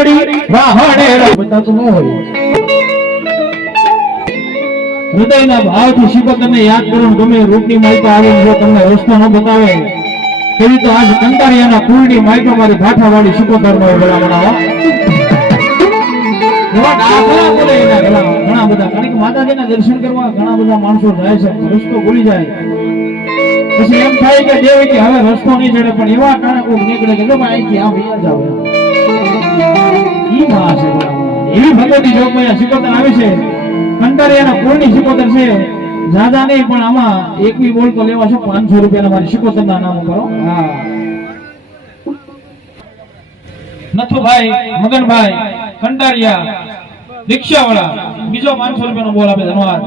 વાડી વાહણે બતાતું ન હોય હૃદયના ભાવથી શિકોતરને યાદ કરો ગમે રૂપની માલિકા આવીને જો તમને રસ્તો ન બતાવે તેવી તો આજ કંટાળિયાના કુળની માલિકા મારી ભાઠાવાળી શિકોતરનો બનાવવા એવા દાખલા બોલે એના ઘણા બધા કારણ કે માતાજીના દર્શન કરવા ઘણા બધા માણસો જાય છે રસ્તો ભૂલી જાય પછી એમ થાય કે દેવી કે હવે રસ્તો નહીં ચડે પણ એવા કારણે કોઈ નીકળે કે જો અહીંથી આમ અહીંયા જાવ ઈ માં છે એવી ભગવતી જોગમાં શિકોતર આવી છે કંટાળિયાના કુળની શિકોતર છે જ્યાદા નહીં પણ આમાં એક બી બોલ તો લેવા છો 500 રૂપિયાના મારી શિકોતરના નામ કરો હા નથુભાઈ મગનભાઈ કંટાળિયા રિક્ષાવાળા બીજો 500 રૂપિયાનો બોલ આપે ધન્યવાદ